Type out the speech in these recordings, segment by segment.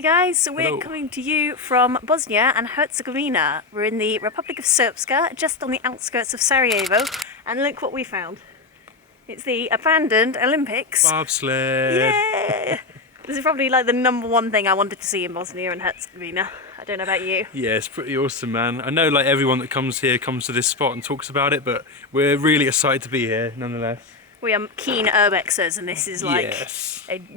Hey guys, so we're Hello. coming to you from Bosnia and Herzegovina. We're in the Republic of Srpska, just on the outskirts of Sarajevo, and look what we found. It's the abandoned Olympics. Bobsled. Yeah! This is probably like the #1 thing I wanted to see in Bosnia and Herzegovina. I don't know about you. Yeah, it's pretty awesome, man. I know like everyone that comes here comes to this spot and talks about it, but we're really excited to be here nonetheless. We are keen urbexers, and this is like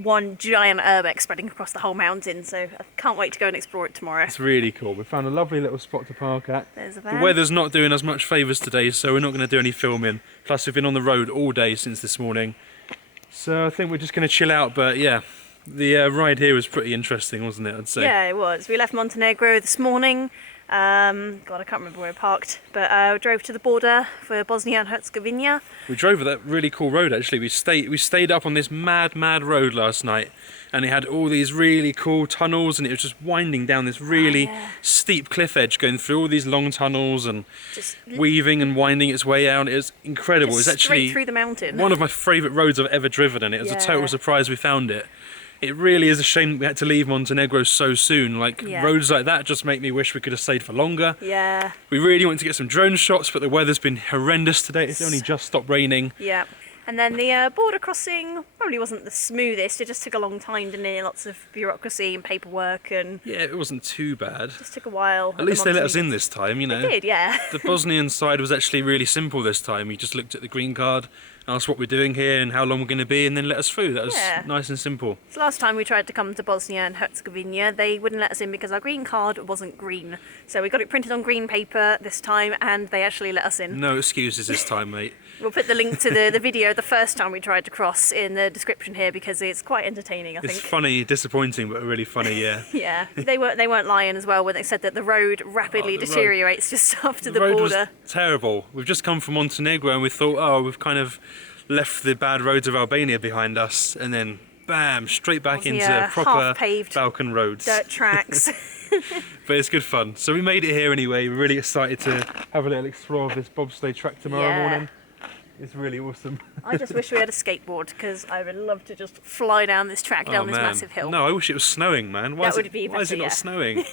one giant urbex spreading across the whole mountain, so I can't wait to go and explore it tomorrow. It's really cool. We found a lovely little spot to park at. There's a The van. weather's not doing us much favours today, so we're not going to do any filming. Plus we've been on the road all day since this morning. So I think we're just going to chill out, but yeah, the ride here was pretty interesting, wasn't it, I'd say? Yeah, it was. We left Montenegro this morning. God, I can't remember where we parked, but we drove to the border for Bosnia and Herzegovina. We drove that really cool road actually. We stayed up on this mad road last night, and it had all these really cool tunnels, and it was just winding down this really steep cliff edge, going through all these long tunnels and Just weaving and winding its way out. It was incredible. just It's actually straight through the mountain. one of my favourite roads I've ever driven, and it was a total Yeah. surprise we found it. It really is a shame that we had to leave Montenegro so soon. Like, Yeah. roads like that just make me wish we could have stayed for longer. Yeah, We really want to get some drone shots, but the weather's been horrendous today. It's only just stopped raining. yeah. And then the border crossing probably wasn't the smoothest. It just took a long time, didn't it? Lots of bureaucracy and paperwork, and Yeah, it wasn't too bad. just took a while. At least they let us in this time, you know. They did, yeah. The Bosnian side was actually really simple this time. You just looked at the green card, asked what we're doing here and how long we're going to be, and then let us through. That was Yeah. nice and simple. So last time we tried to come to Bosnia and Herzegovina, they wouldn't let us in because our green card wasn't green. So we got it printed on green paper this time, and they actually let us in. No excuses this time, mate. We'll put the link to the video the first time we tried to cross in the description here because it's quite entertaining, I It's think. funny, disappointing, but really funny, yeah. Yeah, they weren't lying as well when they said that the road rapidly the road- deteriorates just after the road border. was terrible. We've just come from Montenegro and we thought, oh, we've kind of left the bad roads of Albania behind us, and then bam, straight back into Bosnia, proper half-paved Balkan roads. Dirt tracks. But it's good fun. So we made it here anyway. We're really excited to have a little explore of this bobsleigh track tomorrow Yeah. morning. It's really awesome. I just wish we had a skateboard because I would love to just fly down this track, down this massive hill. No, I wish it was snowing, man. Why That is would it, be why is it better, not yeah. snowing?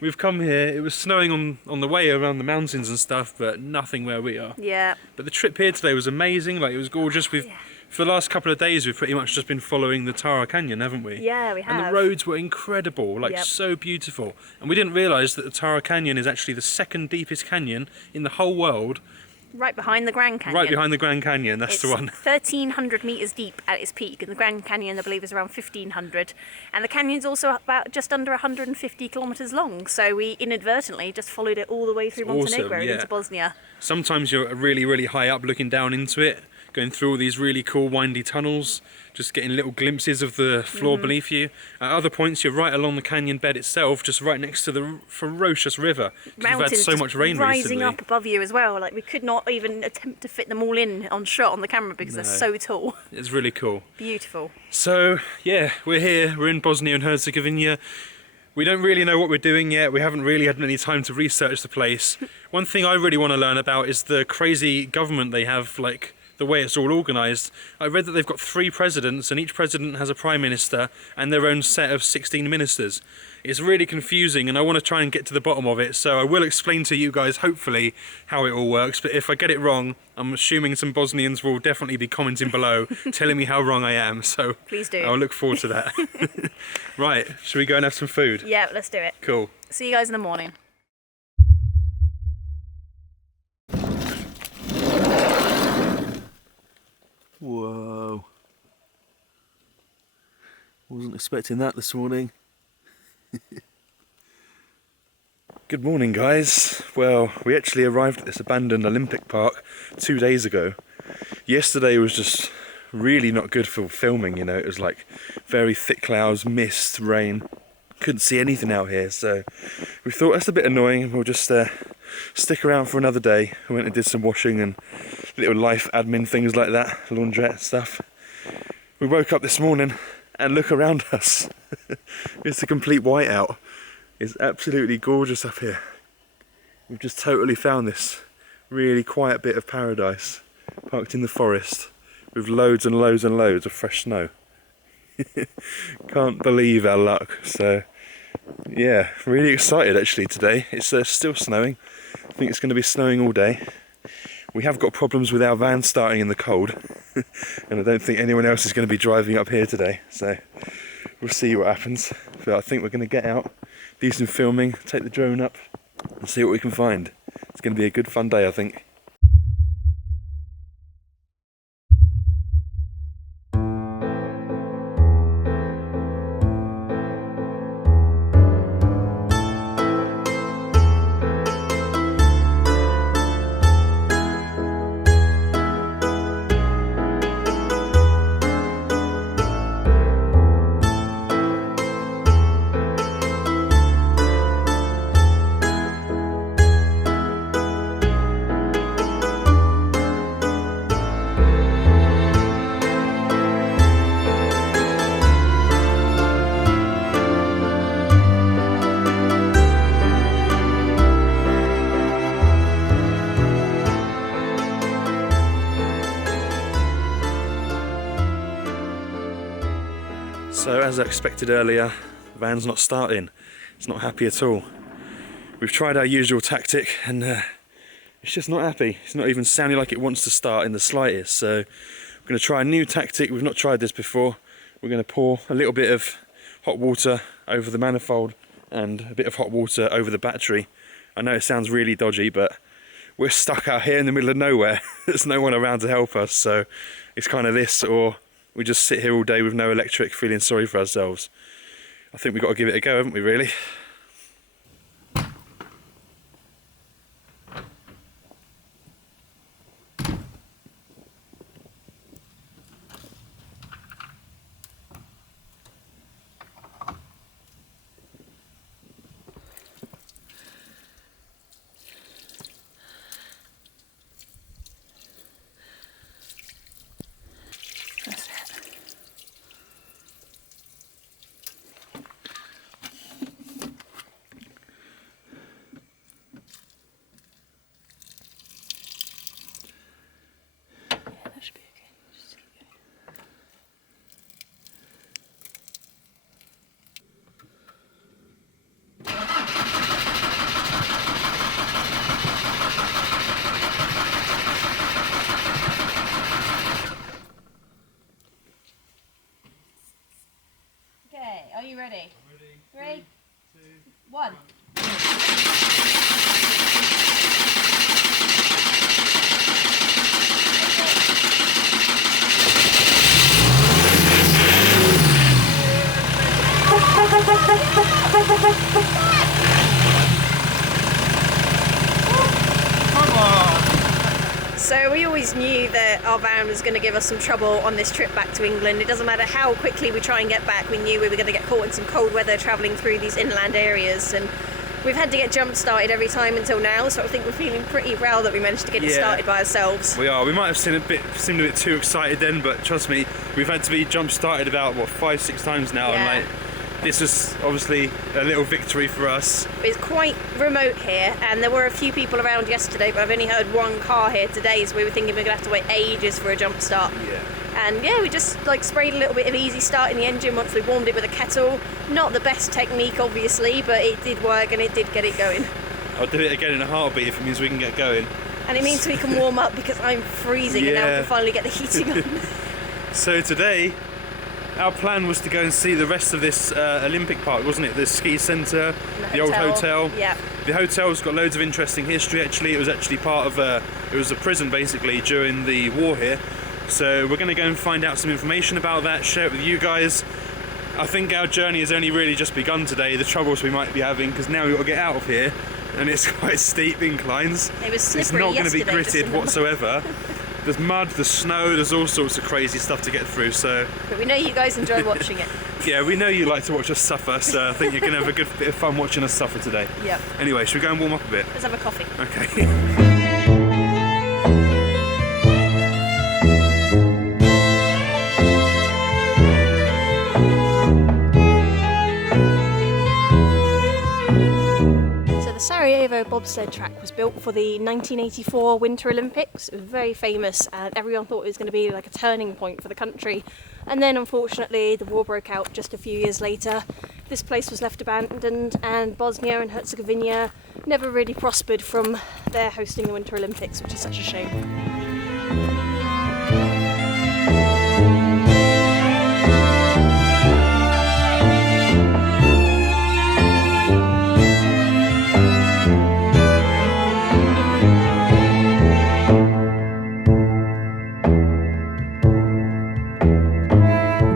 We've come here, it was snowing on the way around the mountains and stuff, but nothing where we are. Yeah. But the trip here today was amazing, like it was gorgeous. For the last couple of days we've pretty much just been following the Tara Canyon, haven't we? Yeah, we And have. the roads were incredible, like Yep. so beautiful. And we didn't realise that the Tara Canyon is actually the second deepest canyon in the whole world, Right behind the Grand Canyon. right behind the Grand Canyon, that's It's the one. 1,300 metres deep at its peak, and the Grand Canyon, I believe, is around 1,500. And the canyon's also about just under 150 kilometres long, so we inadvertently just followed it all the way through It's awesome, Montenegro and yeah. into Bosnia. Sometimes you're really high up looking down into it, going through all these really cool windy tunnels, just getting little glimpses of the floor beneath you. At other points you're right along the canyon bed itself, just right next to the ferocious river. 'Cause we've had Mountains so just much rain rising recently. up above you as well. Like, we could not even attempt to fit them all in on shot on the camera because they're so tall. It's really cool. Beautiful. So yeah, we're here, we're in Bosnia and Herzegovina. We don't really know what we're doing yet. We haven't really had any time to research the place. One thing I really want to learn about is the crazy government they have, like the way it's all organised. I read that they've got 3 presidents, and each president has a prime minister and their own set of 16 ministers. It's really confusing, and I want to try and get to the bottom of it, so I will explain to you guys hopefully how it all works, but if I get it wrong, I'm assuming some Bosnians will definitely be commenting below telling me how wrong I am, so Please do. I'll look forward to that. Right, should we go and have some food? Yeah, let's do it. Cool. See you guys in the morning. Whoa. Wasn't expecting that this morning. Good morning, guys. Well, we actually arrived at this abandoned Olympic park 2 days ago. Yesterday was just really not good for filming, you know. It was like very thick clouds, mist, rain. Couldn't see anything out here, so we thought that's a bit annoying. We'll just stick around for another day. We went and did some washing and little life admin things like that, laundrette stuff. We woke up this morning and look around us. It's a complete whiteout. It's absolutely gorgeous up here. We've just totally found this really quiet bit of paradise, parked in the forest with loads and loads and loads of fresh snow. Can't believe our luck. So Yeah, really excited actually today. It's still snowing. I think it's going to be snowing all day. We have got problems with our van starting in the cold, and I don't think anyone else is going to be driving up here today, so we'll see what happens. But I think we're going to get out, do some filming, take the drone up and see what we can find. It's going to be a good fun day, I think. So as I expected earlier, the van's not starting. It's not happy at all. We've tried our usual tactic and it's just not happy. It's not even sounding like it wants to start in the slightest. So we're going to try a new tactic. We've not tried this before. We're going to pour a little bit of hot water over the manifold and a bit of hot water over the battery. I know it sounds really dodgy, but we're stuck out here in the middle of nowhere. There's no one around to help us, so it's kind of this, or we just sit here all day with no electric, feeling sorry for ourselves. I think we've got to give it a go, haven't we, really? Are you ready? I'm ready. 3, 2, 1. So we always knew that our van was going to give us some trouble on this trip back to England. It doesn't matter how quickly we try and get back, we knew we were going to get caught in some cold weather travelling through these inland areas, and we've had to get jump started every time until now, so I think we're feeling pretty proud that we managed to get it started by ourselves. We are. We might have seemed a bit too excited then, but trust me, we've had to be jump started about, what, 5-6 times now, and like, this was obviously a little victory for us. It's quite remote here, and there were a few people around yesterday, but I've only heard one car here today, so we were thinking we're going to have to wait ages for a jump start. Yeah. And yeah, we just like sprayed a little bit of easy start in the engine once we warmed it with a kettle. Not the best technique, obviously, but it did work and it did get it going. I'll do it again in a heartbeat if it means we can get going. And it means we can warm up because I'm freezing and now we can finally get the heating on. So today, our plan was to go and see the rest of this Olympic park, wasn't it? The ski centre, the old hotel. Yeah. The hotel's got loads of interesting history actually. It was actually part of it was a prison basically during the war here. So we're going to go and find out some information about that, share it with you guys. I think our journey has only really just begun today, the troubles we might be having, because now we've got to get out of here and it's quite steep inclines. It was slippery. It's not going to be gritted whatsoever. There's mud, there's snow, there's all sorts of crazy stuff to get through, so... But we know you guys enjoy watching it. Yeah, we know you like to watch us suffer, so I think you're going to have a good bit of fun watching us suffer today. Yep. Anyway, should we go and warm up a bit? Let's have a coffee. Okay. Sarajevo bobsled track was built for the 1984 Winter Olympics. It was very famous and everyone thought it was going to be like a turning point for the country. And then unfortunately the war broke out just a few years later. This place was left abandoned and Bosnia and Herzegovina never really prospered from their hosting the Winter Olympics, which is such a shame.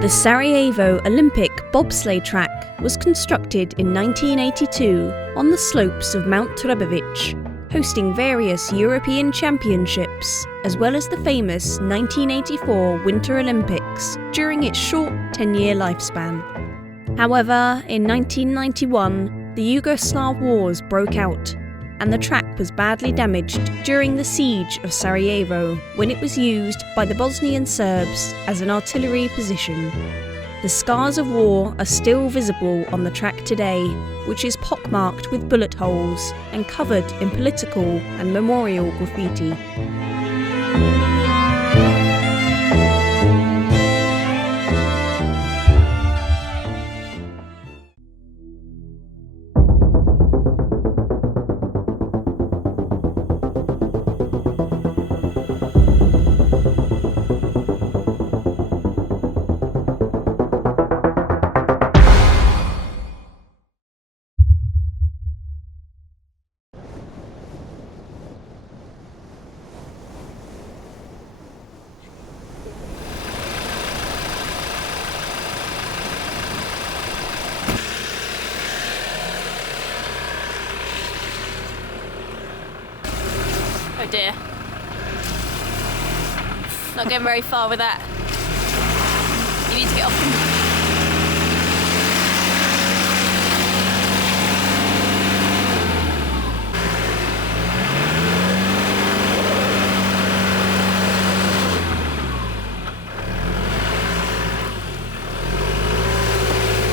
The Sarajevo Olympic bobsleigh track was constructed in 1982 on the slopes of Mount Trebević, hosting various European championships, as well as the famous 1984 Winter Olympics during its short 10-year lifespan. However, in 1991, the Yugoslav wars broke out, and the track was badly damaged during the siege of Sarajevo when it was used by the Bosnian Serbs as an artillery position. The scars of war are still visible on the track today, which is pockmarked with bullet holes and covered in political and memorial graffiti. Oh dear. Not going very far with that. You need to get off.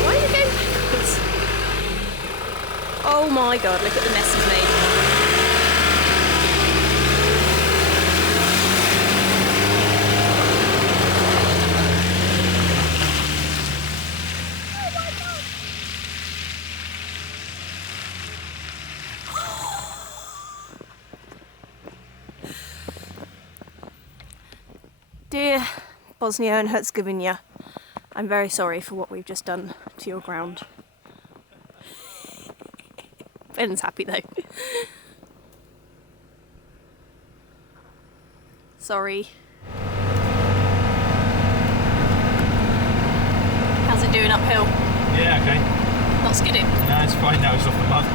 Why are you going backwards? Oh my god, look at the mess he's made. Dear Bosnia and Herzegovina, I'm very sorry for what we've just done to your ground. Ben's happy though. Sorry. How's it doing uphill? Yeah, okay. Not skidding? No, it's fine now, it's off the mud.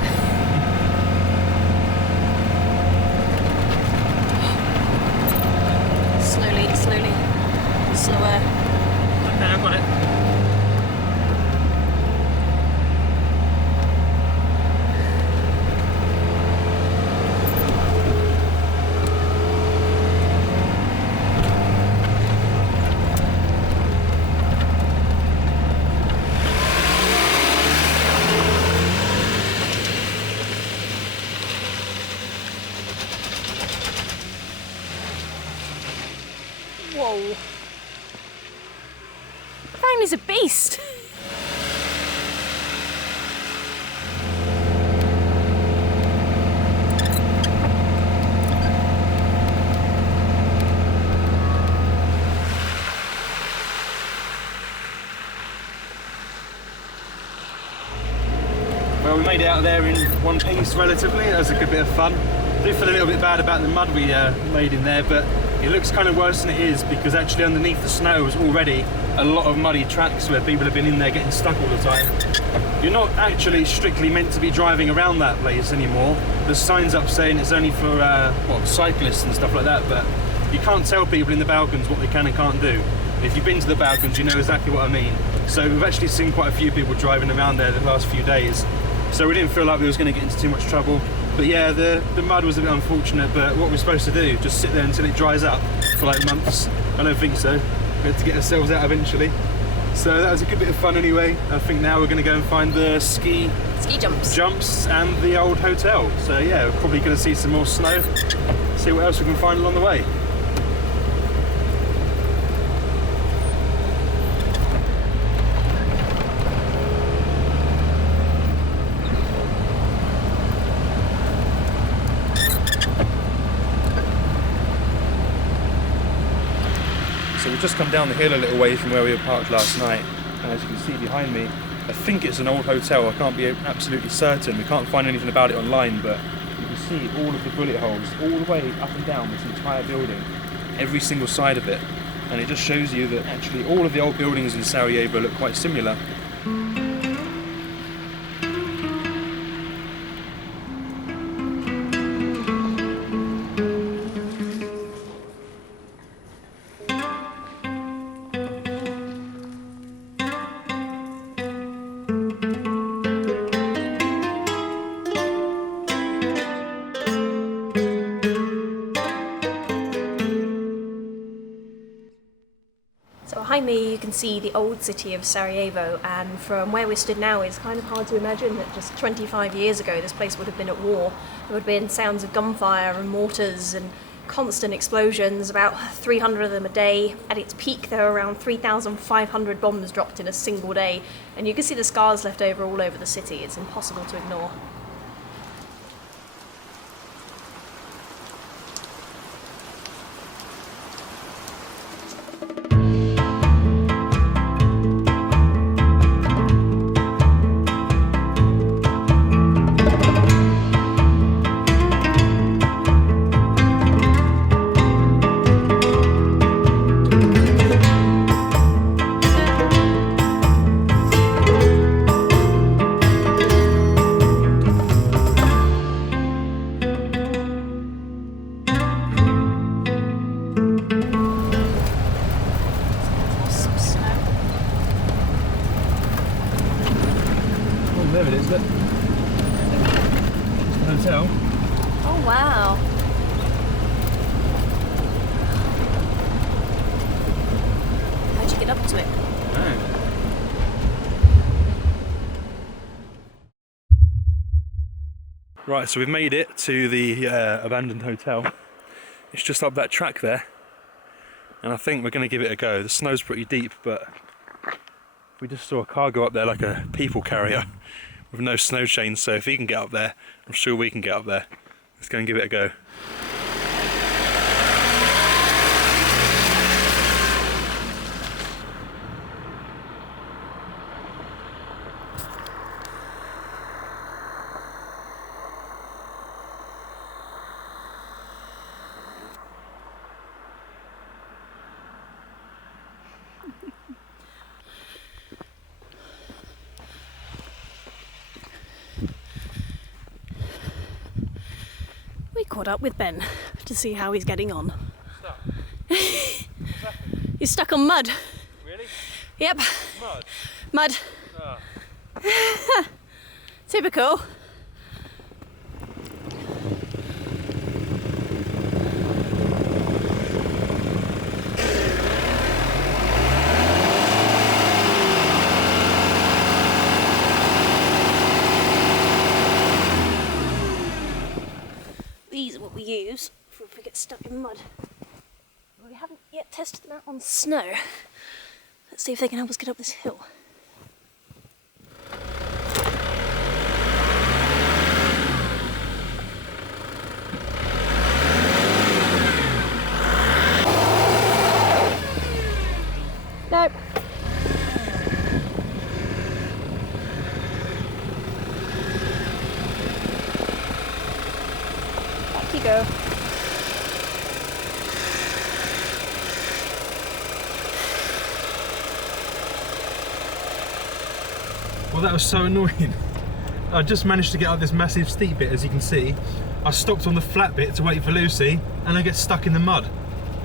Slowly. Slower. Okay, I've got it. Whoa. Van is a beast. Well, we made it out there in one piece relatively. That was a good bit of fun. I do feel a little bit bad about the mud we made in there, but it looks kind of worse than it is because actually underneath the snow is already a lot of muddy tracks where people have been in there getting stuck all the time. You're not actually strictly meant to be driving around that place anymore. There's signs up saying it's only for cyclists and stuff like that, but you can't tell people in the Balkans what they can and can't do. If you've been to the Balkans, you know exactly what I mean. So we've actually seen quite a few people driving around there the last few days. So we didn't feel like we was going to get into too much trouble. But yeah, the mud was a bit unfortunate, but what we're supposed to do, just sit there until it dries up for like months? I don't think so. We have to get ourselves out eventually. So that was a good bit of fun anyway. I think now we're going to go and find the ski jumps and the old hotel. So yeah, we're probably going to see some more snow, see what else we can find along the way. So we've just come down the hill a little way from where we were parked last night, and as you can see behind me, I think it's an old hotel. I can't be absolutely certain. We can't find anything about it online, but you can see all of the bullet holes all the way up and down this entire building, every single side of it, and it just shows you that actually all of the old buildings in Sarajevo look quite similar. So behind me you can see the old city of Sarajevo, and from where we stood now it's kind of hard to imagine that just 25 years ago this place would have been at war. There would have been sounds of gunfire and mortars and constant explosions, about 300 of them a day. At its peak there were around 3,500 bombs dropped in a single day, and you can see the scars left over all over the city. It's impossible to ignore. There it is, look. It's the hotel. Oh wow. How'd you get up to it? Right, so we've made it to the abandoned hotel. It's just up that track there, and I think we're going to give it a go. The snow's pretty deep, but we just saw a car go up there like a people carrier with no snow chains, so if he can get up there, I'm sure we can get up there. Let's go and give it a go. We caught up with Ben to see how he's getting on. He's stuck on mud. Really? Yep. Mud? Mud. Oh. Typical. These are what we use if we get stuck in mud. We haven't yet tested them out on snow. Let's see if they can help us get up this hill. Nope. Back you go. Well, that was so annoying. I just managed to get up this massive steep bit, as you can see. I stopped on the flat bit to wait for Lucy, and I get stuck in the mud.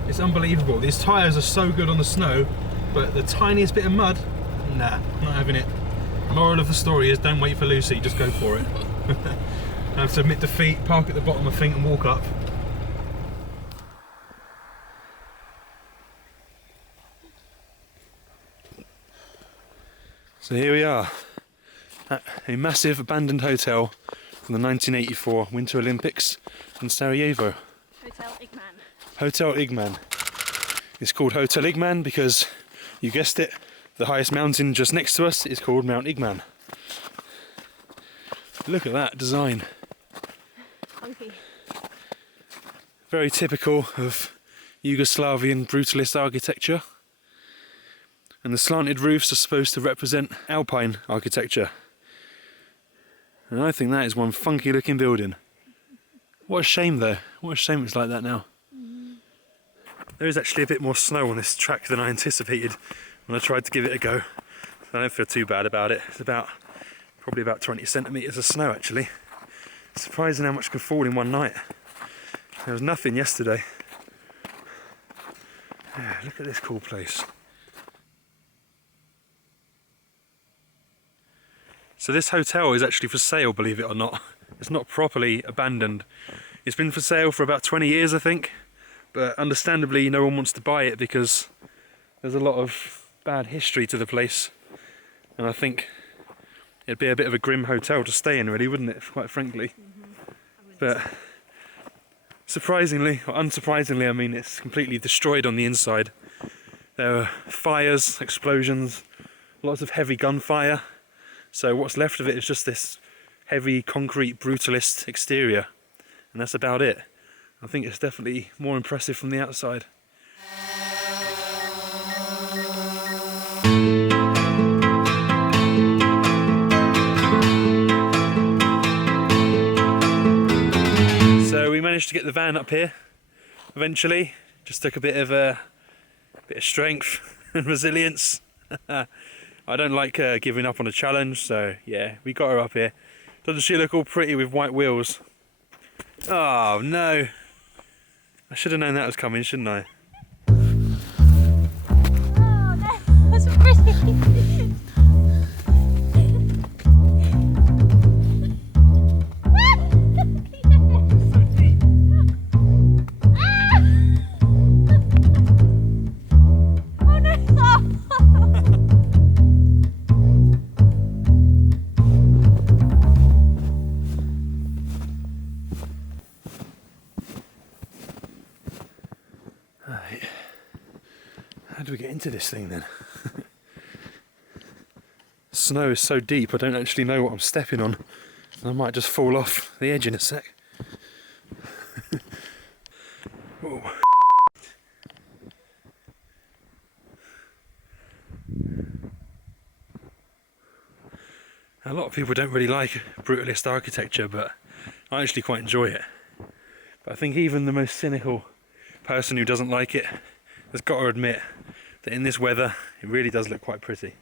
It's unbelievable. These tyres are so good on the snow, but the tiniest bit of mud, nah, not having it. Moral of the story is don't wait for Lucy, just go for it. I have to admit defeat, park at the bottom of my feet and walk up. So here we are at a massive abandoned hotel from the 1984 Winter Olympics in Sarajevo. Hotel Igman. Hotel Igman. It's called Hotel Igman because, you guessed it, the highest mountain just next to us is called Mount Igman. Look at that design. Funky. Very typical of Yugoslavian brutalist architecture. And the slanted roofs are supposed to represent Alpine architecture. And I think that is one funky looking building. What a shame though, what a shame it's like that now. There is actually a bit more snow on this track than I anticipated when I tried to give it a go. I don't feel too bad about it. It's probably about 20 centimetres of snow actually. It's surprising how much can fall in one night. There was nothing yesterday. Yeah, look at this cool place. So this hotel is actually for sale, believe it or not. It's not properly abandoned. It's been for sale for about 20 years, I think. But understandably, no one wants to buy it because there's a lot of bad history to the place. And I think it'd be a bit of a grim hotel to stay in, really, wouldn't it, quite frankly? But surprisingly, or unsurprisingly, I mean, it's completely destroyed on the inside. There were fires, explosions, lots of heavy gunfire. So what's left of it is just this heavy concrete brutalist exterior, and that's about it. I think it's definitely more impressive from the outside. So we managed to get the van up here eventually. Just took a bit of strength and resilience. I don't like giving up on a challenge, so yeah, we got her up here. Doesn't she look all pretty with white wheels? Oh no! I should have known that was coming, shouldn't I? Oh, that's pretty! How do we get into this thing then? Snow is so deep I don't actually know what I'm stepping on. I might just fall off the edge in a sec. Whoa. A lot of people don't really like brutalist architecture, but I actually quite enjoy it. But I think even the most cynical person who doesn't like it has got to admit that in this weather it really does look quite pretty.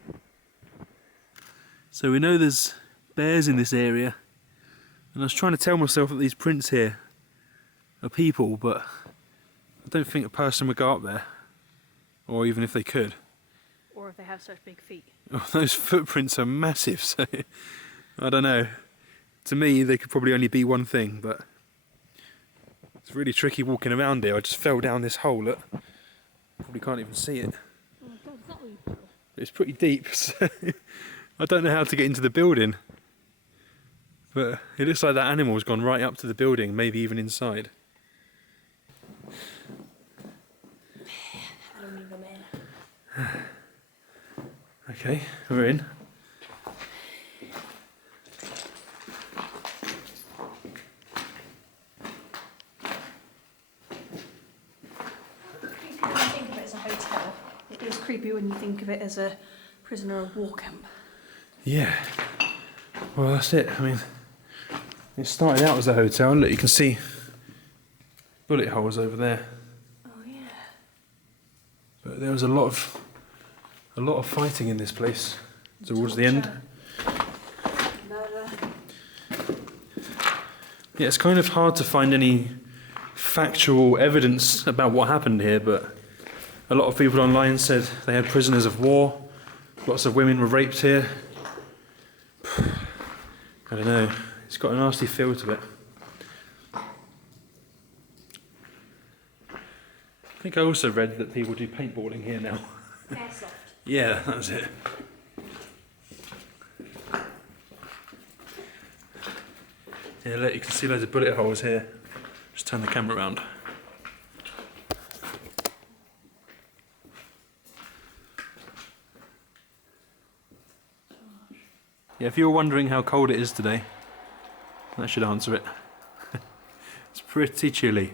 So we know there's bears in this area, and I was trying to tell myself that these prints here are people, but I don't think a person would go up there, or even if they could. Or if they have such big feet. Oh, those footprints are massive, so I don't know. To me they could probably only be one thing, but it's really tricky walking around here. I just fell down this hole, look. Probably can't even see it. Oh my god, is that what you fell? It's pretty deep, so I don't know how to get into the building. But it looks like that animal's gone right up to the building, maybe even inside. Okay, we're in. It is creepy when you think of it as a prisoner of war camp. Yeah, well that's it. I mean, it started out as a hotel, and look, you can see bullet holes over there. Oh yeah. But there was a lot of fighting in this place towards the end. Yeah, it's kind of hard to find any factual evidence about what happened here, but a lot of people online said they had prisoners of war. Lots of women were raped here. I don't know, it's got a nasty feel to it. I think I also read that people do paintballing here now. Airsoft. Yeah, that was it. Yeah, look, you can see loads of bullet holes here. Just turn the camera around. Yeah, if you're wondering how cold it is today, that should answer it. It's pretty chilly.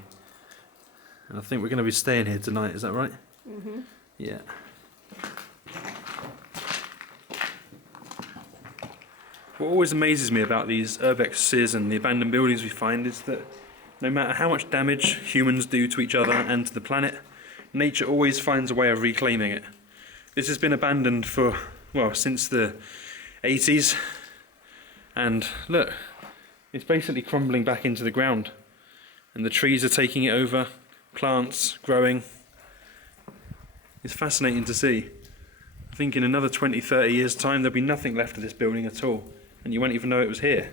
And I think we're going to be staying here tonight, is that right? Mm-hmm. Yeah. What always amazes me about these urbexes and the abandoned buildings we find is that no matter how much damage humans do to each other and to the planet, nature always finds a way of reclaiming it. This has been abandoned for, well, since the 80s, and look, it's basically crumbling back into the ground, and the trees are taking it over, plants growing. It's fascinating to see. I think in another 20-30 years time there'll be nothing left of this building at all, and you won't even know it was here.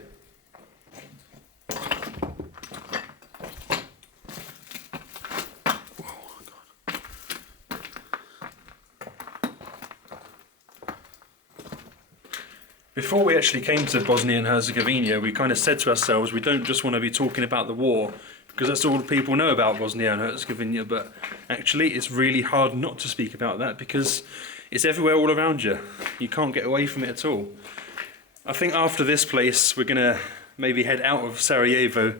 Before we actually came to Bosnia and Herzegovina, we kind of said to ourselves, we don't just want to be talking about the war, because that's all people know about Bosnia and Herzegovina, but actually it's really hard not to speak about that, because it's everywhere all around you. You can't get away from it at all. I think after this place, we're going to maybe head out of Sarajevo,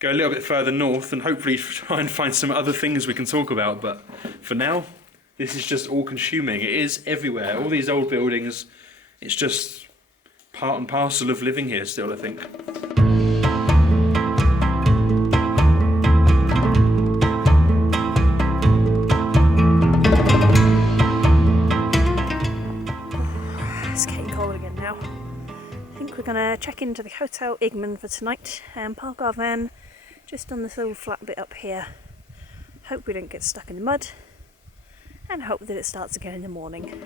go a little bit further north, and hopefully try and find some other things we can talk about, but for now, this is just all-consuming. It is everywhere. All these old buildings, it's just part and parcel of living here still, I think. It's getting cold again now. I think we're gonna check into the Hotel Igman for tonight and park our van just on this little flat bit up here. Hope we don't get stuck in the mud, and hope that it starts again in the morning.